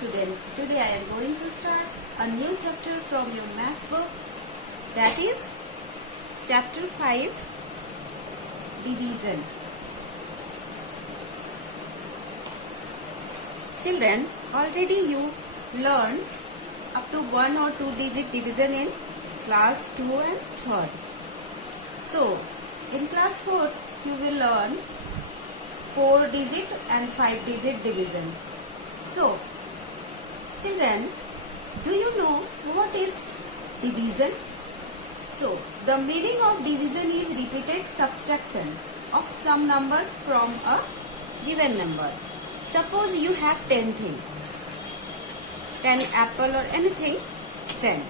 student. Today I am going to start a new chapter from your maths book, that is chapter 5, division. Children, already you learned up to 1 or 2 digit division in class 2 and 3rd. So in class 4 you will learn 4 digit and 5 digit division. So children, do you know what is division? So the meaning of division is repeated subtraction of some number from a given number. Suppose you have 10 things, 10 apple or anything, 10.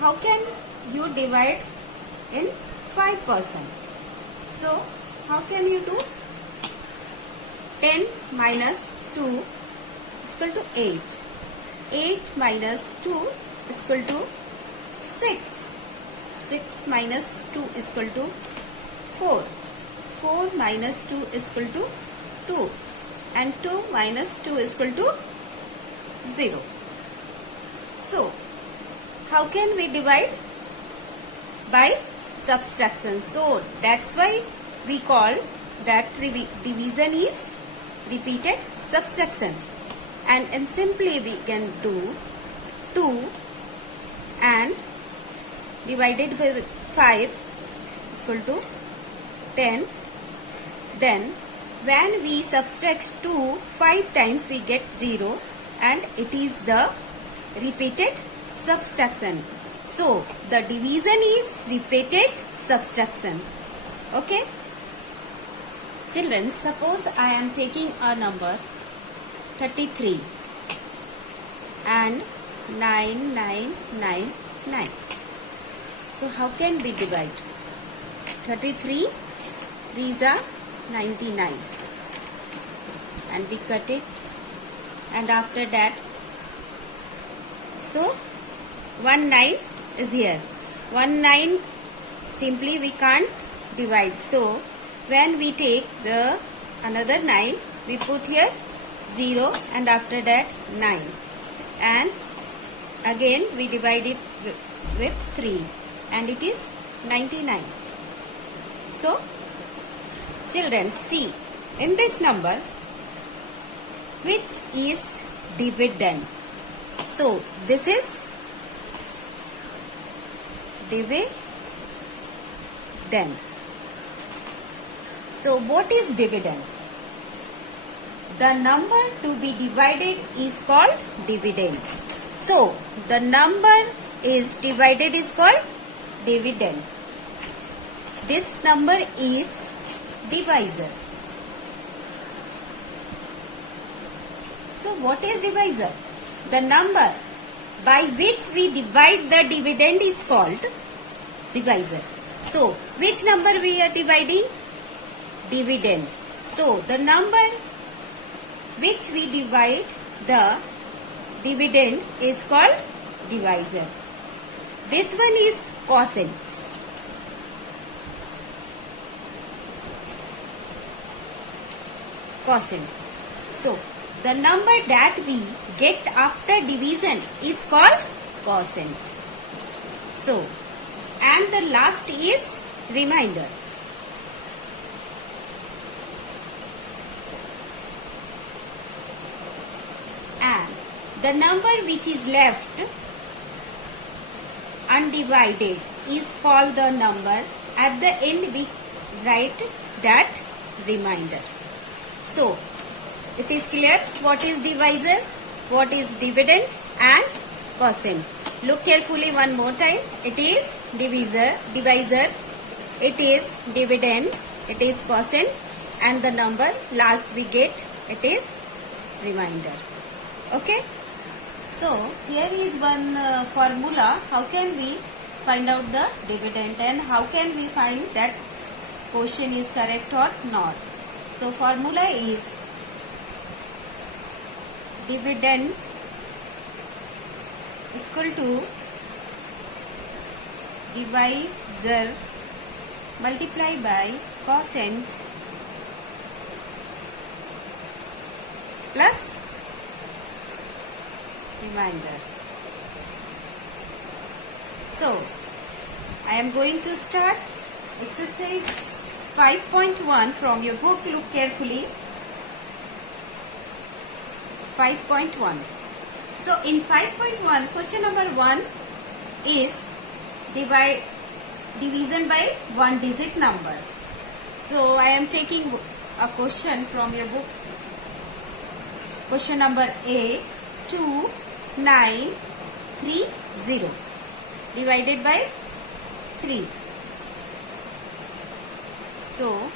How can you divide in 5%? So how can you do? 10 minus 2 is equal to 8. 8 minus 2 is equal to 6. 6 minus 2 is equal to 4. 4 minus 2 is equal to 2. And 2 minus 2 is equal to 0. So, how can we divide? By subtraction. So, that's why we call that division is repeated subtraction. And simply we can do 2 and divided by 5 is equal to 10. Then when we subtract 2 5 times we get 0 and it is the repeated subtraction. So the division is repeated subtraction. Okay? Children, suppose I am taking a number 33 and 9999. So how can we divide? 33 3s are 99 and we cut it, and after that, so 19 is here. 19 simply we can't divide. So when we take the another 9, we put here 0 and after that 9, and again we divide it with 3 and it is 99. So children, see in this number which is dividend. So this is dividend. So what is dividend? The number to be divided is called dividend. So the number is divided is called dividend. This number is divisor. So what is divisor? The number by which we divide the dividend is called divisor. So which number we are dividing? Dividend. So the number which we divide the dividend is called divisor. This one is quotient. Quotient. So the number that we get after division is called quotient. So, and the last is remainder. And the number which is left undivided is called the number. At the end we write that remainder. So it is clear what is divisor, what is dividend and quotient. Look carefully one more time. It is divisor, it is dividend, it is quotient, and the number last we get, it is remainder. Okay? So here is one formula. How can we find out the dividend and how can we find that quotient is correct or not? So formula is dividend is equal to divisor multiplied by quotient plus remainder. So I am going to start exercise 5.1 from your book. Look carefully. 5.1. So in 5.1, question number 1 is division by one digit number. So I am taking a question from your book. Question number A, 2930 divided by 3. So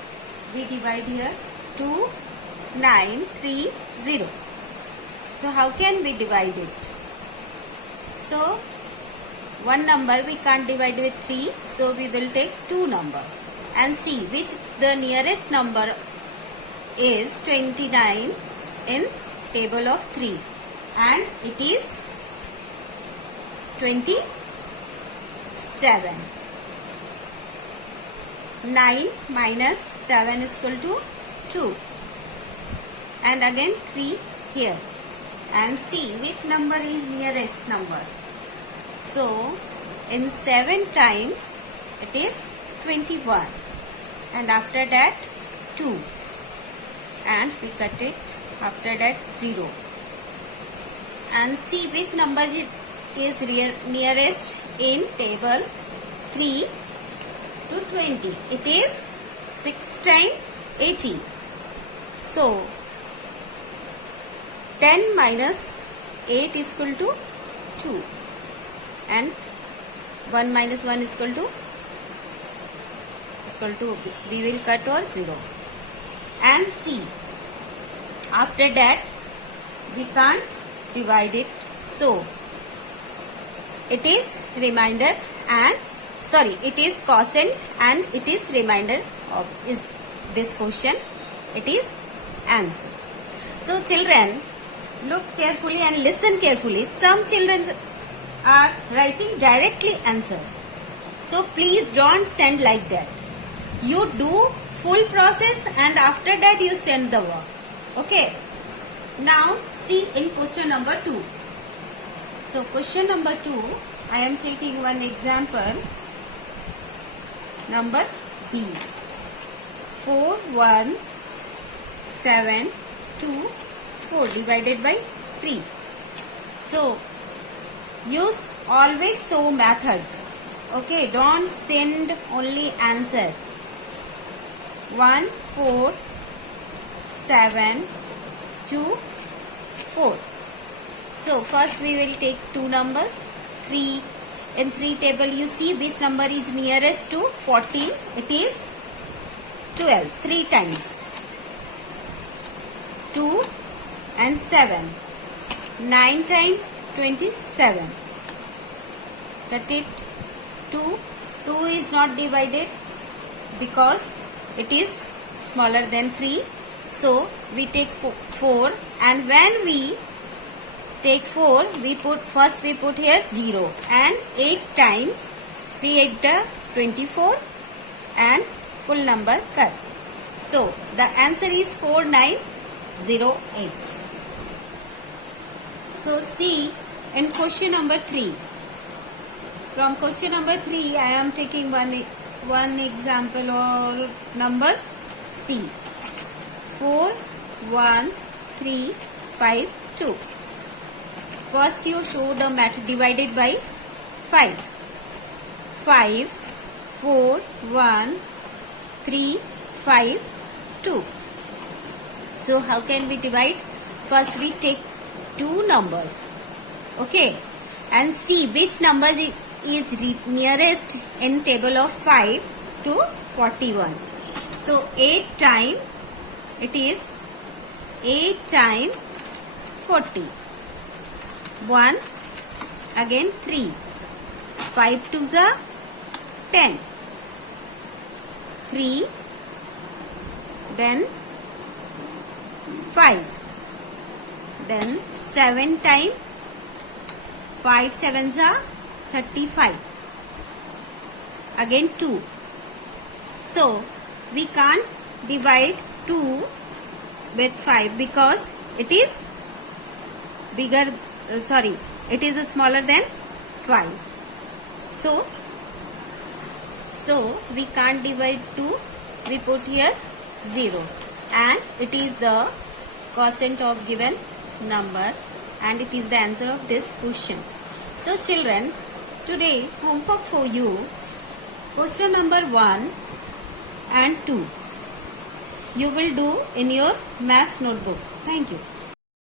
we divide here 2930. So how can we divide it? So one number we can't divide with 3, so we will take 2 number and see which the nearest number is 29 in table of 3, and it is 27. 9 minus 7 is equal to 2, and again 3 here, and see which number is nearest number. So in 7 times it is 21, and after that 2, and we cut it, after that 0, and see which number is nearest in table 3 to 20. It is 6 times 80. So 10 minus 8 is equal to 2, and 1 minus 1 is equal to we will cut or 0, and see after that we can't divide it, so it is remainder and it is quotient and it is remainder of this question. It is answer. So children, look carefully and listen carefully. Some children are writing directly answer, so please don't send like that. You do full process and after that you send the work. Okay. Now see in question number 2. So question number 2, I am taking one example. Number B. 4172 divided by 3. So use always so method. Okay, don't send only answer. 1472 So first we will take 2 numbers. 3 in 3 table, you see which number is nearest to 14. It is 12. 3 times 2 and 7. 9 times 27. Cut it. 2 is not divided because it is smaller than 3. So we take 4, and when we take 4, we put here 0, and 8 times 3 8 24, and full number cut. So the answer is 4908. So see in question number 3. From question number 3, I am taking one example or number C. 41352. First you show the matrix divided by 5. 5, 4, 1, 3, 5, 2. So how can we divide? First we take 2 numbers. Okay. And see which number is nearest in table of 5 to 41. So 8 times, it is 8 times 40. 1, again 3. 5 2s are 10. 3, then 5. Then 7 times 5 7s are 35. Again 2. So we can't divide 2 with 5 because it is bigger sorry, it is smaller than 5. So we can't divide 2. We put here 0, and it is the quotient of given number, and it is the answer of this question. So children, today homework for you, question number 1 and 2 you will do in your maths notebook. Thank you.